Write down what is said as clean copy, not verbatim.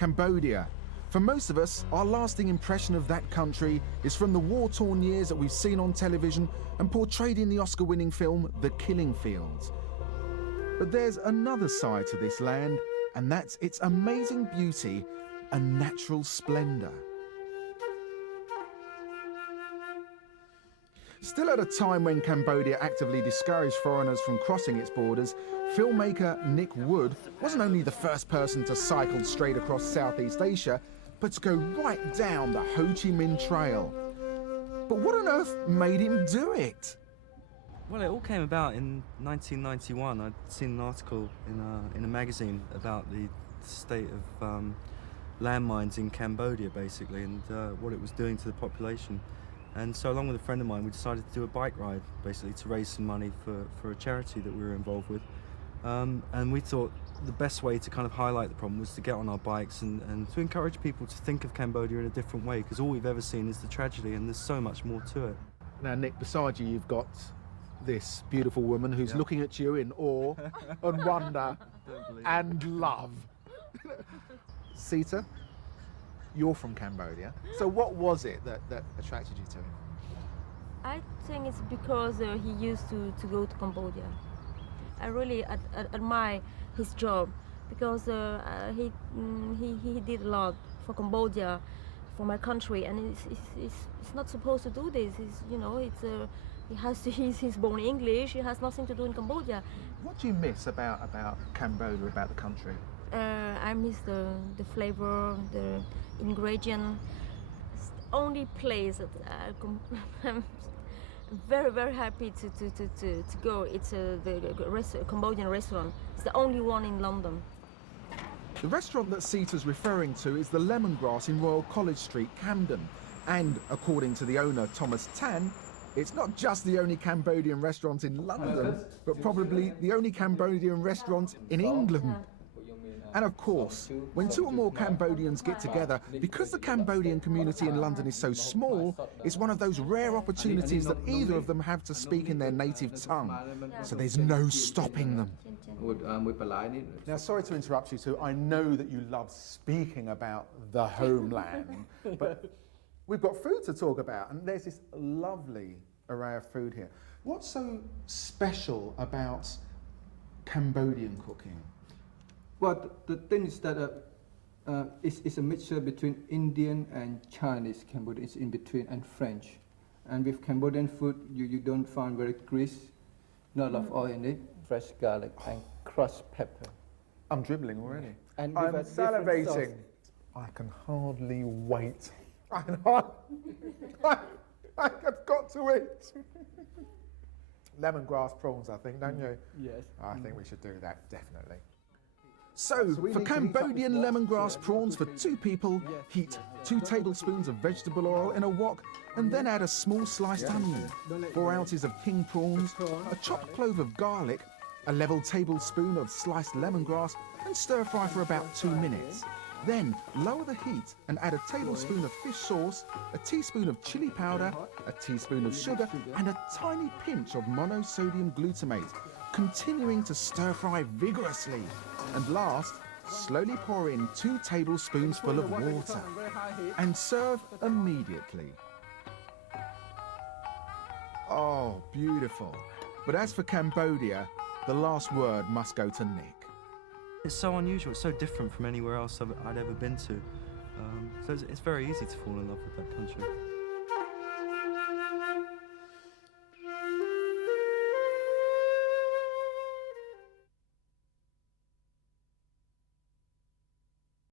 Cambodia. For most of us, our lasting impression of that country is from the war-torn years that we've seen on television and portrayed in the Oscar-winning film The Killing Fields. But there's another side to this land, and that's its amazing beauty and natural splendour. Still at a time when Cambodia actively discouraged foreigners from crossing its borders, filmmaker Nick Wood wasn't only the first person to cycle straight across Southeast Asia, but to go right down the Ho Chi Minh Trail. But what on earth made him do it? Well, it all came about in 1991. I'd seen an article in a magazine about the state of landmines in Cambodia, basically, and what it was doing to the population. And so, along with a friend of mine, we decided to do a bike ride, basically, to raise some money for a charity that we were involved with. And we thought the best way to kind of highlight the problem was to get on our bikes and to encourage people to think of Cambodia in a different way, because all we've ever seen is the tragedy, and there's so much more to it. Now, Nick, beside you, you've got this beautiful woman who's looking at you in awe and wonder and love. Sita, you're from Cambodia. So what was it that attracted you to him? I think it's because he used to go to Cambodia. I really admire his job because he did a lot for Cambodia, for my country, and it's not supposed to do this. He's born English. He has nothing to do in Cambodia. What do you miss about Cambodia, about the country? I miss the flavor, the ingredient. It's the only place that I'm very, very happy to go. It's the Cambodian restaurant. It's the only one in London. The restaurant that Sita's referring to is the Lemongrass in Royal College Street, Camden. And according to the owner, Thomas Tan, it's not just the only Cambodian restaurant in London, but probably the only Cambodian restaurant in England. And of course, when two or more Cambodians get together, because the Cambodian community in London is so small, it's one of those rare opportunities that either of them have to speak in their native tongue. So there's no stopping them. Now, sorry to interrupt you two. I know that you love speaking about the homeland, but we've got food to talk about, and there's this lovely array of food here. What's so special about Cambodian cooking? Well, the thing is that it's a mixture between Indian and Chinese Cambodia. It's in between, and French. And with Cambodian food, you don't find very grease, not a lot of oil in it, fresh garlic and crushed pepper. I'm dribbling already. And I'm salivating. I can hardly wait. I've got to eat. Lemongrass prawns, I think, don't you? Yes. I think we should do that, definitely. So, for Cambodian lemongrass prawns for 2 people, heat 2 tablespoons of vegetable oil in a wok and then add a small sliced onion, 4 ounces of king prawns, a chopped clove of garlic, a level tablespoon of sliced lemongrass, and stir fry for about 2 minutes. Then lower the heat and add a tablespoon of fish sauce, a teaspoon of chili powder, a teaspoon of sugar, and a tiny pinch of monosodium glutamate, continuing to stir fry vigorously. And last, slowly pour in 2 tablespoons full of water and serve immediately. Oh, beautiful. But as for Cambodia, the last word must go to Nick. It's so unusual, it's so different from anywhere else I'd ever been to. So it's very easy to fall in love with that country.